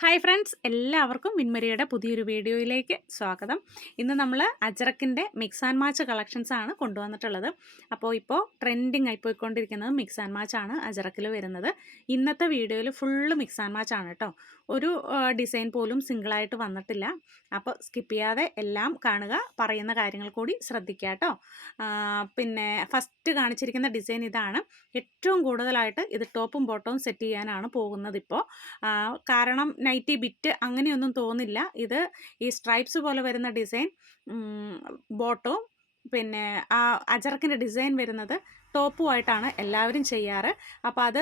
Hi friends എല്ലാവർക്കും മിൻമരിയുടെ പുതിയൊരു വീഡിയോയിലേക്ക് സ്വാഗതം. ഇന്ന് നമ്മൾ അജറക്കിന്റെ മിക്സ് ആൻഡ് മാച്ച് കളക്ഷൻസ് ആണ് കൊണ്ടുവന്നിട്ടുള്ളത്. അപ്പോൾ ഇപ്പോൾ ട്രെൻഡിങ് ആയി പോയിക്കൊണ്ടിരിക്കുന്നത് മിക്സ് ആൻഡ് മാച്ച് ആണ് അജറക്കിൽ വരുന്നത്. ഇന്നത്തെ വീഡിയോയിൽ ഫുള്ള് മിക്സ് ആൻഡ് മാച്ച് ആണ് കേട്ടോ ഒരു ഡിസൈൻ പോലും സിംഗിളായിട്ട് വന്നിട്ടില്ല. അപ്പോൾ സ്കിപ്പ് ചെയ്യാതെ എല്ലാം കാണുക പറയുന്ന കാര്യങ്ങൾ കൂടി ശ്രദ്ധിക്കുക കേട്ടോ പിന്നെ ഫസ്റ്റ് കാണിച്ചിരിക്കുന്ന ഡിസൈൻ ഇതാണ്. ഏറ്റവും കൂടുതലായിട്ട് ഇത് ടോപ്പും ബോട്ടവും സെറ്റ് ചെയ്യാനാണ് പോകുന്നത് ഇപ്പോൾ കാരണം നൈറ്റി ബിറ്റ് അങ്ങനെയൊന്നും തോന്നില്ല. ഇത് ഈ സ്ട്രൈപ്സ് പോലെ വരുന്ന ഡിസൈൻ ബോട്ടവും പിന്നെ ആ അജറക്കിന്റെ ഡിസൈൻ വരുന്നത് ടോപ്പുമായിട്ടാണ് എല്ലാവരും ചെയ്യാറ്. അപ്പോൾ അത്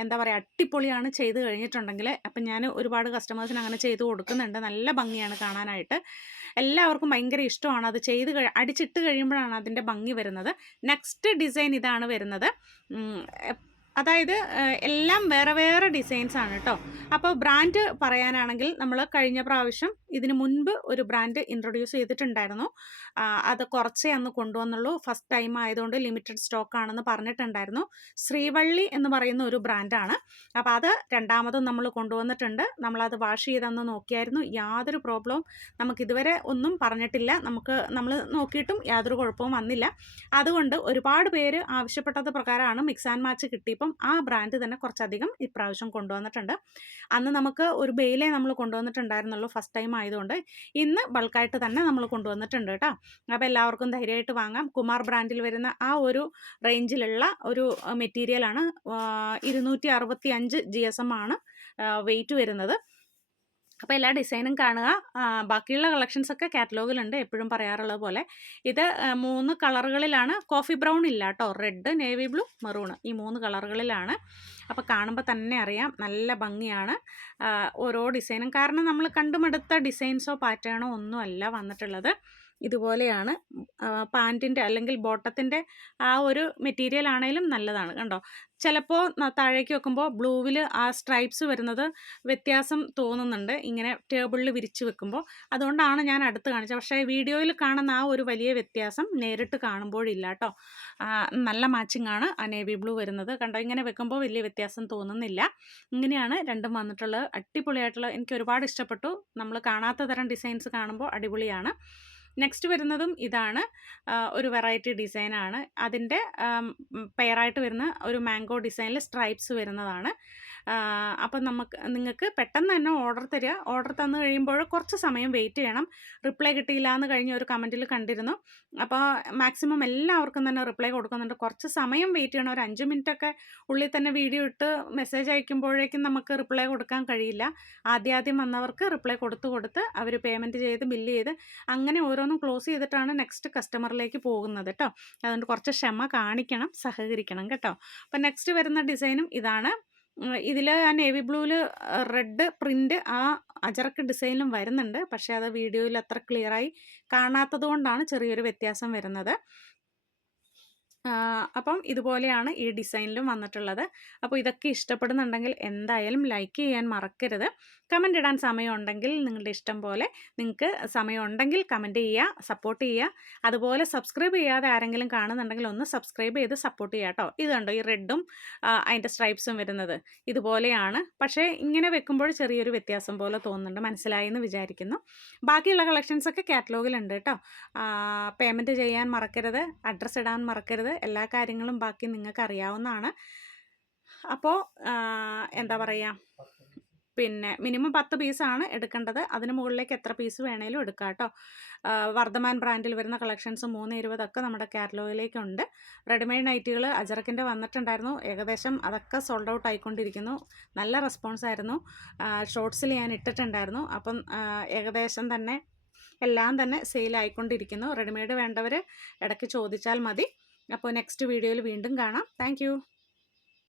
എന്താ പറയുക അട്ടിപ്പൊളിയാണ് ചെയ്ത് കഴിഞ്ഞിട്ടുണ്ടെങ്കിൽ അപ്പം ഞാൻ ഒരുപാട് കസ്റ്റമേഴ്സിന് അങ്ങനെ ചെയ്ത് കൊടുക്കുന്നുണ്ട്. നല്ല ഭംഗിയാണ് കാണാനായിട്ട്. എല്ലാവർക്കും ഭയങ്കര ഇഷ്ടമാണ് അത് ചെയ്ത് അടിച്ചിട്ട് കഴിയുമ്പോഴാണ് അതിന്റെ ഭംഗി വരുന്നത്. നെക്സ്റ്റ് ഡിസൈൻ ഇതാണ് വരുന്നത്. അതായത് എല്ലാം വേറെ വേറെ ഡിസൈൻസ് ആണ് കേട്ടോ അപ്പോൾ ബ്രാൻഡ് പറയാനാണെങ്കിൽ നമ്മൾ കഴിഞ്ഞ പ്രാവശ്യം ഇതിന് മുൻപ് ഒരു ബ്രാൻഡ് ഇൻട്രൊഡ്യൂസ് ചെയ്തിട്ടുണ്ടായിരുന്നു. അത് കുറച്ചേ അന്ന് കൊണ്ടുവന്നുള്ളൂ. ഫസ്റ്റ് ടൈം ആയതുകൊണ്ട് ലിമിറ്റഡ് സ്റ്റോക്ക് ആണെന്ന് പറഞ്ഞിട്ടുണ്ടായിരുന്നു. ശ്രീവള്ളി എന്ന് പറയുന്ന ഒരു ബ്രാൻഡാണ്. അപ്പോൾ അത് രണ്ടാമതും നമ്മൾ കൊണ്ടുവന്നിട്ടുണ്ട്. നമ്മളത് വാഷ് ചെയ്തെന്ന് നോക്കിയായിരുന്നു. യാതൊരു പ്രോബ്ലവും നമുക്കിതുവരെ ഒന്നും പറഞ്ഞിട്ടില്ല. നമുക്ക് നമ്മൾ നോക്കിയിട്ടും യാതൊരു കുഴപ്പവും വന്നില്ല. അതുകൊണ്ട് ഒരുപാട് പേര് ആവശ്യപ്പെട്ടത് പ്രകാരമാണ് മിക്സ് ആൻഡ് മാച്ച് കിട്ടിയപ്പം അപ്പം ആ ബ്രാൻഡ് തന്നെ കുറച്ചധികം ഇപ്രാവശ്യം കൊണ്ടുവന്നിട്ടുണ്ട്. അന്ന് നമുക്ക് ഒരു ബെയിലേ നമ്മൾ കൊണ്ടുവന്നിട്ടുണ്ടായിരുന്നുള്ളൂ ഫസ്റ്റ് ടൈം ആയതുകൊണ്ട് ഇന്ന് ബൾക്കായിട്ട് തന്നെ നമ്മൾ കൊണ്ടുവന്നിട്ടുണ്ട് കേട്ടോ. അപ്പോൾ എല്ലാവർക്കും ധൈര്യമായിട്ട് വാങ്ങാം. കുമാർ ബ്രാൻഡിൽ വരുന്ന ആ ഒരു റേഞ്ചിലുള്ള ഒരു മെറ്റീരിയലാണ് ഇരുന്നൂറ്റി അറുപത്തി അഞ്ച് ജി എസ് എം ആണ് വെയിറ്റ് വരുന്നത്. അപ്പോൾ എല്ലാ ഡിസൈനും കാണുക. ബാക്കിയുള്ള കളക്ഷൻസ് ഒക്കെ കാറ്റലോഗിലുണ്ട് എപ്പോഴും പറയാറുള്ളത് പോലെ. ഇത് മൂന്ന് കളറുകളിലാണ്. കോഫി ബ്രൗൺ ഇല്ല കേട്ടോ. റെഡ് നേവി ബ്ലൂ മെറൂണ് ഈ മൂന്ന് കളറുകളിലാണ്. അപ്പോൾ കാണുമ്പോൾ തന്നെ അറിയാം. നല്ല ഭംഗിയാണ്. ഓരോ ഡിസൈനും. കാരണം നമ്മൾ കണ്ടുമെടുത്ത ഡിസൈൻസോ പാറ്റേണോ ഒന്നുമല്ല വന്നിട്ടുള്ളത്. ഇതുപോലെയാണ് പാന്റിന്റെ അല്ലെങ്കിൽ ബോട്ടത്തിന്റെ ആ ഒരു മെറ്റീരിയൽ ആണെങ്കിലും നല്ലതാണ് കണ്ടോ? ചിലപ്പോൾ താഴേക്ക് വെക്കുമ്പോൾ ബ്ലൂവിൽ ആ സ്ട്രൈപ്സ് വരുന്നത് വ്യത്യാസം തോന്നുന്നുണ്ട്. ഇങ്ങനെ ടേബിളിൽ വിരിച്ച് വെക്കുമ്പോൾ അതുകൊണ്ടാണ് ഞാൻ അടുത്ത് കാണിച്ചത്. പക്ഷേ വീഡിയോയിൽ കാണുന്ന ആ ഒരു വലിയ വ്യത്യാസം നേരിട്ട് കാണുമ്പോഴില്ല കേട്ടോ നല്ല മാച്ചിങ് ആണ് ആ നേവി ബ്ലൂ വരുന്നത്. കണ്ടോ? ഇങ്ങനെ വെക്കുമ്പോൾ വലിയ വ്യത്യാസം തോന്നുന്നില്ല. ഇങ്ങനെയാണ് രണ്ടും വന്നിട്ടുള്ളത്. അടിപൊളിയായിട്ടുള്ള എനിക്ക് ഒരുപാട് ഇഷ്ടപ്പെട്ടു. നമ്മൾ കാണാത്ത തരം ഡിസൈൻസ് കാണുമ്പോൾ അടിപൊളിയാണ്. നെക്സ്റ്റ് വരുന്നതും ഇതാണ്. ഒരു വെറൈറ്റി ഡിസൈനാണ്. അതിന്റെ പെയറായിട്ട് വരുന്ന ഒരു മാംഗോ ഡിസൈനിൽ സ്ട്രൈപ്സ് വരുന്നതാണ്. അപ്പം നമുക്ക് നിങ്ങൾക്ക് പെട്ടെന്ന് തന്നെ ഓർഡർ തരിക. ഓർഡർ തന്നു കഴിയുമ്പോൾ കുറച്ച് സമയം വെയിറ്റ് ചെയ്യണം. റിപ്ലൈ കിട്ടിയില്ല എന്ന് കഴിഞ്ഞ ഒരു കമന്റിൽ കണ്ടിരുന്നു. അപ്പോൾ മാക്സിമം എല്ലാവർക്കും തന്നെ റിപ്ലൈ കൊടുക്കുന്നുണ്ട്. കുറച്ച് സമയം വെയിറ്റ് ചെയ്യണം. ഒരു അഞ്ച് മിനിറ്റൊക്കെ ഉള്ളിൽ തന്നെ വീഡിയോ ഇട്ട് മെസ്സേജ് അയക്കുമ്പോഴേക്കും നമുക്ക് റിപ്ലൈ കൊടുക്കാൻ കഴിയില്ല. ആദ്യാദ്യം വന്നവർക്ക് റിപ്ലൈ കൊടുത്തു കൊടുത്ത് അവർ പേയ്മെന്റ് ചെയ്ത് ബില്ല് ചെയ്ത് അങ്ങനെ ഓരോന്നും ക്ലോസ് ചെയ്തിട്ടാണ് നെക്സ്റ്റ് കസ്റ്റമറിലേക്ക് പോകുന്നത് കേട്ടോ. അതുകൊണ്ട് കുറച്ച് ക്ഷമ കാണിക്കണം സഹകരിക്കണം കേട്ടോ. അപ്പോൾ നെക്സ്റ്റ് വരുന്ന ഡിസൈനും ഇതാണ്. ഇതിൽ ആ നേവി ബ്ലൂവിൽ റെഡ് പ്രിന്റ് ആ അജറക്ക് ഡിസൈനിലും വരുന്നുണ്ട്. പക്ഷേ അത് വീഡിയോയിൽ അത്ര ക്ലിയറായി കാണാത്തത് കൊണ്ടാണ് ചെറിയൊരു വ്യത്യാസം വരുന്നത്. അപ്പം ഇതുപോലെയാണ് ഈ ഡിസൈനിലും വന്നിട്ടുള്ളത്. അപ്പോൾ ഇതൊക്കെ ഇഷ്ടപ്പെടുന്നുണ്ടെങ്കിൽ എന്തായാലും ലൈക്ക് ചെയ്യാൻ മറക്കരുത്. കമന്റ് ഇടാൻ സമയമുണ്ടെങ്കിൽ നിങ്ങളുടെ ഇഷ്ടം പോലെ നിങ്ങൾക്ക് സമയമുണ്ടെങ്കിൽ കമന്റ് ചെയ്യുക സപ്പോർട്ട് ചെയ്യുക. അതുപോലെ സബ്സ്ക്രൈബ് ചെയ്യാതെ ആരെങ്കിലും കാണുന്നുണ്ടെങ്കിൽ ഒന്ന് സബ്സ്ക്രൈബ് ചെയ്ത് സപ്പോർട്ട് ചെയ്യുക കേട്ടോ. ഇത് കണ്ടോ ഈ റെഡും അതിന്റെ സ്ട്രൈപ്സും വരുന്നത്. ഇതുപോലെയാണ്. പക്ഷേ ഇങ്ങനെ വെക്കുമ്പോൾ ചെറിയൊരു വ്യത്യാസം പോലെ തോന്നുന്നുണ്ട്. മനസ്സിലായെന്ന് വിചാരിക്കുന്നു. ബാക്കിയുള്ള കളക്ഷൻസൊക്കെ കാറ്റലോഗിലുണ്ട് കേട്ടോ. പേയ്മെന്റ് ചെയ്യാൻ മറക്കരുത് അഡ്രസ്സ് ഇടാൻ മറക്കരുത്. എല്ലാ കാര്യങ്ങളും ബാക്കി നിങ്ങൾക്ക് അറിയാവുന്നതാണ് അപ്പോൾ എന്താ പറയുക പിന്നെ മിനിമം പത്ത് പീസാണ് എടുക്കേണ്ടത്. അതിന് മുകളിലേക്ക് എത്ര പീസ് വേണേലും എടുക്കാം കേട്ടോ. വർദ്ധമാൻ ബ്രാൻഡിൽ വരുന്ന കളക്ഷൻസ് മൂന്ന് ഇരുപതൊക്കെ നമ്മുടെ കാറ്റലോഗിലേക്കുണ്ട്. റെഡിമെയ്ഡ് നൈറ്റുകൾ അജറക്കിന്റെ വന്നിട്ടുണ്ടായിരുന്നു. ഏകദേശം അതൊക്കെ സോൾഡ് ഔട്ട് ആയിക്കൊണ്ടിരിക്കുന്നു. നല്ല റെസ്പോൺസ് ആയിരുന്നു. ഷോർട്സിൽ ഞാൻ ഇട്ടിട്ടുണ്ടായിരുന്നു. അപ്പം ഏകദേശം തന്നെ എല്ലാം തന്നെ സെയിൽ ആയിക്കൊണ്ടിരിക്കുന്നു. റെഡിമെയ്ഡ് വേണ്ടവർ ഇടയ്ക്ക് ചോദിച്ചാൽ മതി. അപ്പോൾ നെക്സ്റ്റ് വീഡിയോയിൽ വീണ്ടും കാണാം. താങ്ക്